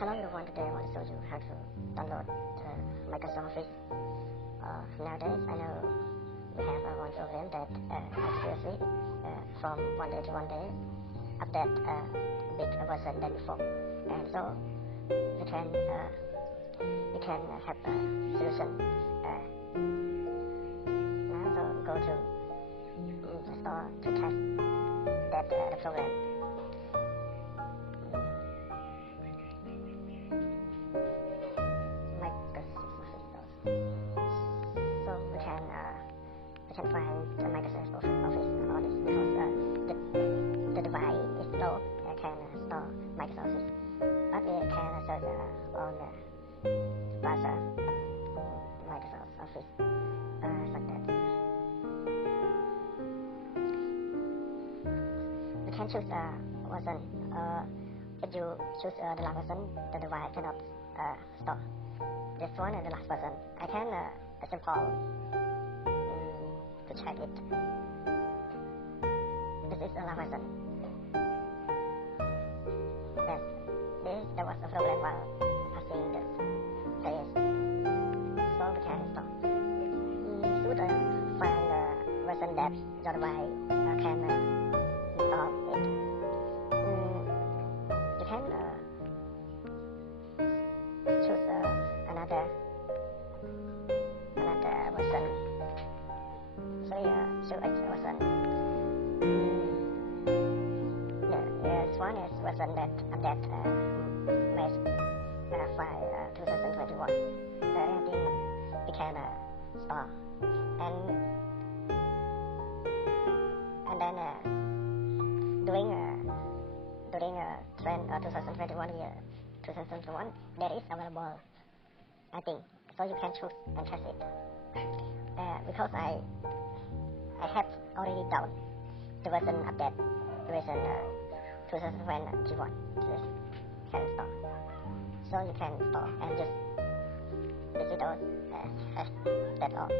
Hello everyone, today I want to show you how to download Microsoft Office. Nowadays I know we have one problem that seriously from one day to one day update big version than before, and so we can have a solution. Now so go to Playstore to test that the problem. So we can find the Microsoft Office on this because the device is low and can store Microsoft Office, but we can search on the browser Microsoft Office like that. We can choose version. If you choose the last version, the device cannot store. This one is the last version. I can simple to check it. This is the last version. Yes, there was a problem while passing the test, so we can stop. Should find the version that your device can install it. You can choose another version. So choose version. This one is version that update May 5, 2021. Everything we can store, and then during trend 2021 year 2021 there is available, I think, so you can choose and test it. Because I have already done the version update version 2021. This can install, so you can install and just visit those. That's all.